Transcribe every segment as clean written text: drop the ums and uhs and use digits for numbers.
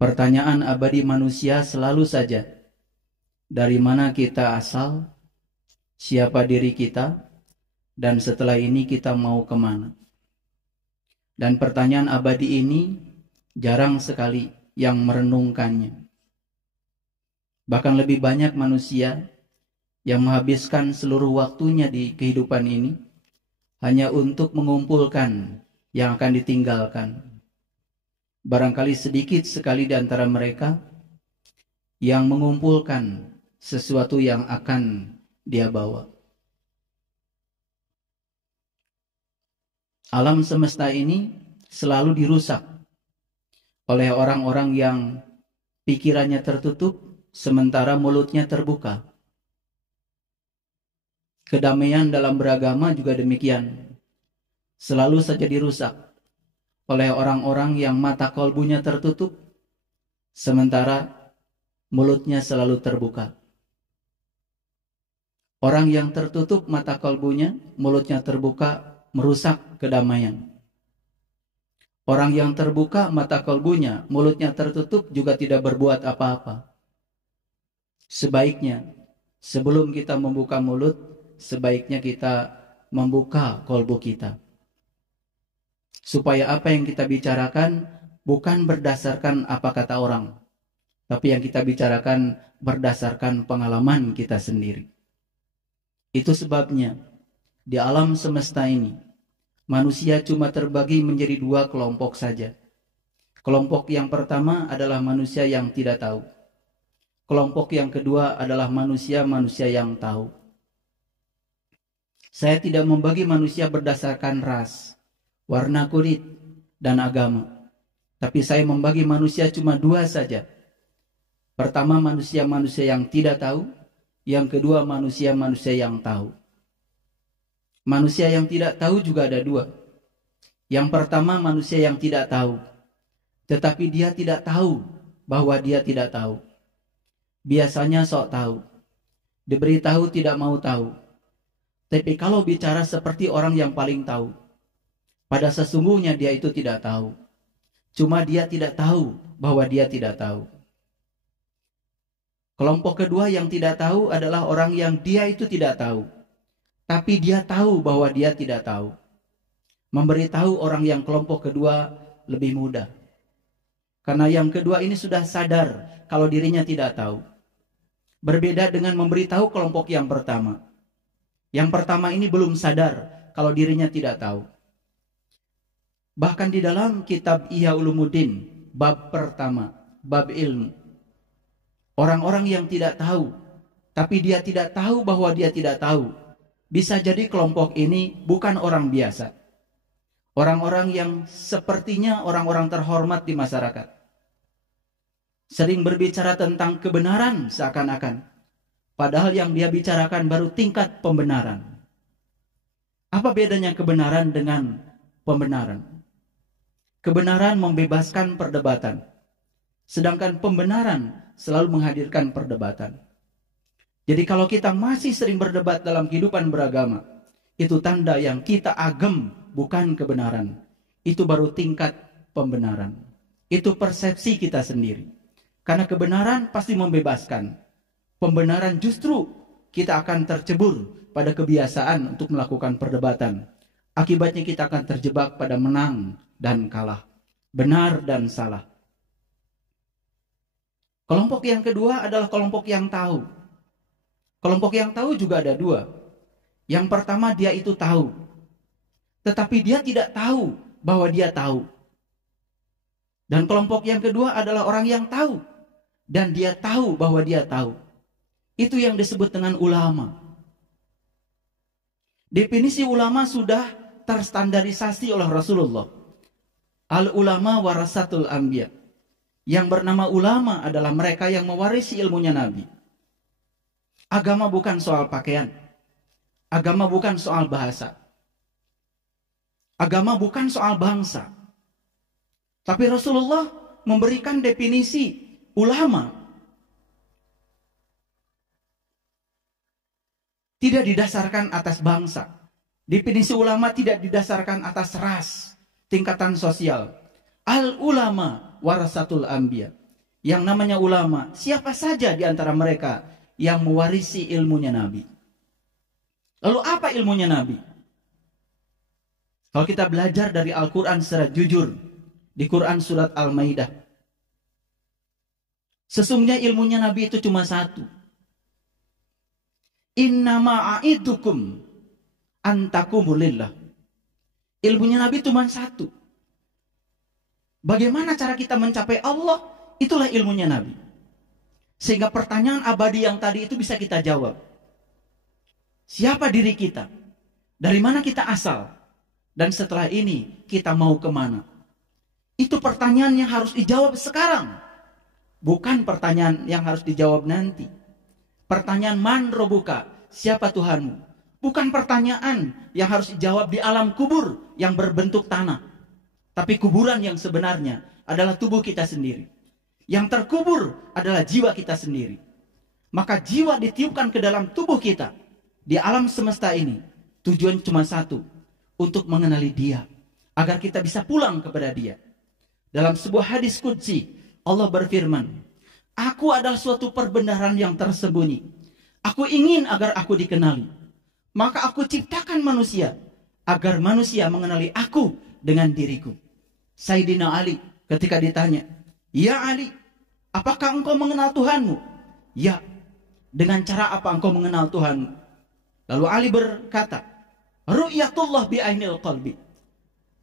Pertanyaan abadi manusia selalu saja, dari mana kita asal, siapa diri kita, dan setelah ini kita mau kemana. Dan pertanyaan abadi ini jarang sekali yang merenungkannya. Bahkan lebih banyak manusia yang menghabiskan seluruh waktunya di kehidupan ini hanya untuk mengumpulkan yang akan ditinggalkan. Barangkali sedikit sekali di antara mereka yang mengumpulkan sesuatu yang akan dia bawa. Alam semesta ini selalu dirusak oleh orang-orang yang pikirannya tertutup sementara mulutnya terbuka. Kedamaian dalam beragama juga demikian. Selalu saja dirusak oleh orang-orang yang mata kolbunya tertutup, sementara mulutnya selalu terbuka. Orang yang tertutup mata kolbunya, mulutnya terbuka, merusak kedamaian. Orang yang terbuka mata kolbunya, mulutnya tertutup juga tidak berbuat apa-apa. Sebaiknya, sebelum kita membuka mulut, sebaiknya kita membuka kolbu kita. Supaya apa yang kita bicarakan bukan berdasarkan apa kata orang, tapi yang kita bicarakan berdasarkan pengalaman kita sendiri. Itu sebabnya di alam semesta ini manusia cuma terbagi menjadi dua kelompok saja. Kelompok yang pertama adalah manusia yang tidak tahu. Kelompok yang kedua adalah manusia-manusia yang tahu. Saya tidak membagi manusia berdasarkan ras, warna kulit, dan agama. Tapi saya membagi manusia cuma dua saja. Pertama, manusia-manusia yang tidak tahu. Yang kedua, manusia-manusia yang tahu. Manusia yang tidak tahu juga ada dua. Yang pertama, manusia yang tidak tahu. Tetapi dia tidak tahu bahwa dia tidak tahu. Biasanya sok tahu. Diberitahu tidak mau tahu. Tapi kalau bicara seperti orang yang paling tahu, pada sesungguhnya dia itu tidak tahu. Cuma dia tidak tahu bahwa dia tidak tahu. Kelompok kedua yang tidak tahu adalah orang yang dia itu tidak tahu. Tapi dia tahu bahwa dia tidak tahu. Memberitahu orang yang kelompok kedua lebih mudah. Karena yang kedua ini sudah sadar kalau dirinya tidak tahu. Berbeda dengan memberitahu kelompok yang pertama. Yang pertama ini belum sadar kalau dirinya tidak tahu. Bahkan di dalam kitab Ihya Ulumuddin, bab pertama, bab ilmu. Orang-orang yang tidak tahu, tapi dia tidak tahu bahwa dia tidak tahu. Bisa jadi kelompok ini bukan orang biasa. Orang-orang yang sepertinya orang-orang terhormat di masyarakat. Sering berbicara tentang kebenaran seakan-akan. Padahal yang dia bicarakan baru tingkat pembenaran. Apa bedanya kebenaran dengan pembenaran? Kebenaran membebaskan perdebatan. Sedangkan pembenaran selalu menghadirkan perdebatan. Jadi kalau kita masih sering berdebat dalam kehidupan beragama, itu tanda yang kita agem bukan kebenaran. Itu baru tingkat pembenaran. Itu persepsi kita sendiri. Karena kebenaran pasti membebaskan. Pembenaran justru kita akan tercebur pada kebiasaan untuk melakukan perdebatan. Akibatnya kita akan terjebak pada menang dan kalah. Benar dan salah. Kelompok yang kedua adalah kelompok yang tahu. Kelompok yang tahu juga ada dua. Yang pertama dia itu tahu. Tetapi dia tidak tahu bahwa dia tahu. Dan kelompok yang kedua adalah orang yang tahu. Dan dia tahu bahwa dia tahu. Itu yang disebut dengan ulama. Definisi ulama sudah terstandarisasi oleh Rasulullah. Al-ulama warasatul anbiya. Yang bernama ulama adalah mereka yang mewarisi ilmunya Nabi. Agama bukan soal pakaian. Agama bukan soal bahasa. Agama bukan soal bangsa. Tapi Rasulullah memberikan definisi ulama. Tidak didasarkan atas bangsa. Definisi ulama tidak didasarkan atas ras, tingkatan sosial. Al-ulama warasatul anbiya. yang namanya ulama, siapa saja di antara mereka yang mewarisi ilmunya Nabi. Lalu apa ilmunya Nabi? Kalau kita belajar dari Al-Quran secara jujur, di Quran surat Al-Maidah, sesungguhnya ilmunya Nabi itu cuma satu. Innama a'idukum antakumulillah. Ilmunya Nabi cuma satu. Bagaimana cara kita mencapai Allah? Itulah ilmunya Nabi. Sehingga pertanyaan abadi yang tadi itu bisa kita jawab. Siapa diri kita? Dari mana kita asal? Dan setelah ini kita mau kemana? Itu pertanyaan yang harus dijawab sekarang. Bukan pertanyaan yang harus dijawab nanti. Pertanyaan man robuka, siapa Tuhanmu? Bukan pertanyaan yang harus dijawab di alam kubur yang berbentuk tanah. Tapi kuburan yang sebenarnya adalah tubuh kita sendiri. Yang terkubur adalah jiwa kita sendiri. Maka jiwa ditiupkan ke dalam tubuh kita. Di alam semesta ini, tujuan cuma satu. Untuk mengenali Dia. Agar kita bisa pulang kepada Dia. Dalam sebuah hadis qudsi, Allah berfirman, Aku adalah suatu perbendaharaan yang tersembunyi. Aku ingin agar aku dikenali. Maka aku ciptakan manusia. Agar manusia mengenali aku dengan diriku. Sayyidina Ali ketika ditanya, Ya Ali, apakah engkau mengenal Tuhanmu? Ya. Dengan cara apa engkau mengenal Tuhanmu? Lalu Ali berkata, Ru'yatullah bi'ainil qalbi.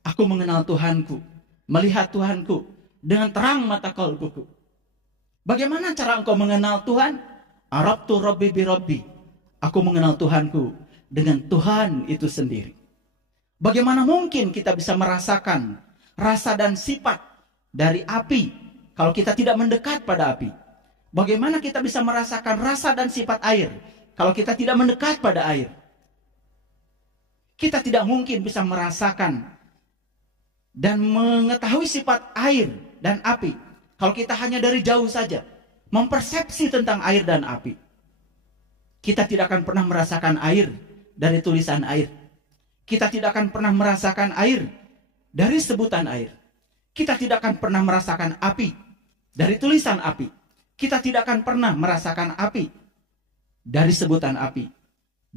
Aku mengenal Tuhanku, melihat Tuhanku dengan terang mata kalbuku. Bagaimana cara engkau mengenal Tuhan? Arabtu rabbi bi rabbi. Aku mengenal Tuhanku dengan Tuhan itu sendiri. Bagaimana mungkin kita bisa merasakan rasa dan sifat dari api kalau kita tidak mendekat pada api? Bagaimana kita bisa merasakan rasa dan sifat air kalau kita tidak mendekat pada air? Kita tidak mungkin bisa merasakan dan mengetahui sifat air dan api kalau kita hanya dari jauh saja mempersepsi tentang air dan api. Kita tidak akan pernah merasakan air dari tulisan air. Kita tidak akan pernah merasakan air dari sebutan air. Kita tidak akan pernah merasakan api dari tulisan api. Kita tidak akan pernah merasakan api dari sebutan api.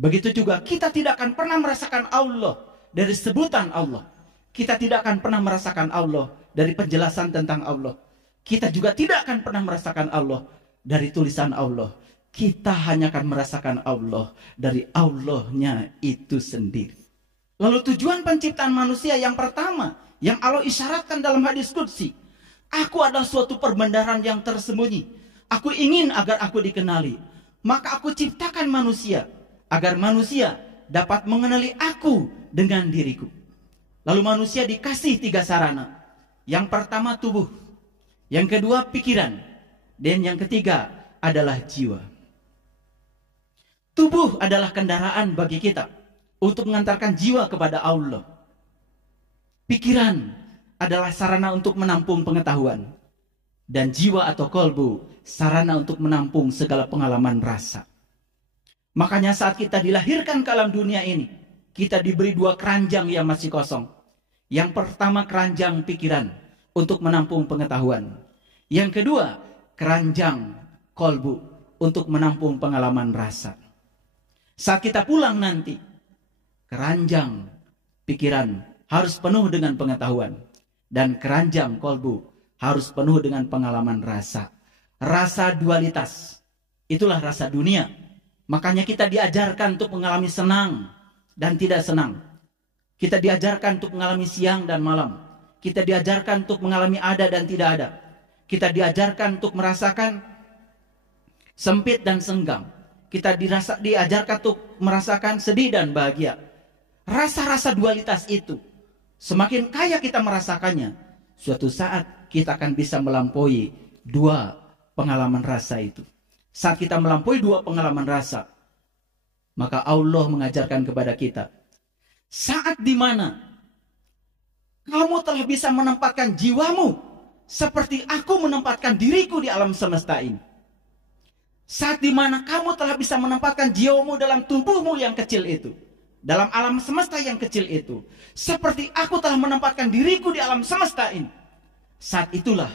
Begitu juga kita tidak akan pernah merasakan Allah dari sebutan Allah. Kita tidak akan pernah merasakan Allah dari penjelasan tentang Allah. Kita juga tidak akan pernah merasakan Allah dari tulisan Allah. Kita hanya akan merasakan Allah dari Allahnya itu sendiri. Lalu tujuan penciptaan manusia yang pertama yang Allah isyaratkan dalam hadis qudsi, Aku adalah suatu perbendaharaan yang tersembunyi. Aku ingin agar aku dikenali. Maka aku ciptakan manusia agar manusia dapat mengenali aku dengan diriku. Lalu manusia dikasih 3 sarana. Yang pertama tubuh, yang kedua pikiran, dan yang ketiga adalah jiwa. Tubuh adalah kendaraan bagi kita untuk mengantarkan jiwa kepada Allah. Pikiran adalah sarana untuk menampung pengetahuan. Dan jiwa atau kolbu sarana untuk menampung segala pengalaman rasa. Makanya saat kita dilahirkan ke alam dunia ini, kita diberi 2 keranjang yang masih kosong. Yang pertama keranjang pikiran untuk menampung pengetahuan. Yang kedua keranjang kolbu untuk menampung pengalaman rasa. Saat kita pulang nanti, keranjang pikiran harus penuh dengan pengetahuan. Dan keranjang kolbu harus penuh dengan pengalaman rasa. Rasa dualitas. Itulah rasa dunia. Makanya kita diajarkan untuk mengalami senang dan tidak senang. Kita diajarkan untuk mengalami siang dan malam. Kita diajarkan untuk mengalami ada dan tidak ada. Kita diajarkan untuk merasakan sempit dan senggang. Kita diajarkan untuk merasakan sedih dan bahagia. Rasa-rasa dualitas itu, semakin kaya kita merasakannya, suatu saat kita akan bisa melampaui 2 pengalaman rasa itu. Saat kita melampaui 2 pengalaman rasa, maka Allah mengajarkan kepada kita, saat dimana kamu telah bisa menempatkan jiwamu seperti aku menempatkan diriku di alam semesta ini. Saat dimana kamu telah bisa menempatkan jiwamu dalam tubuhmu yang kecil itu, dalam alam semesta yang kecil itu, seperti aku telah menempatkan diriku di alam semesta ini. Saat itulah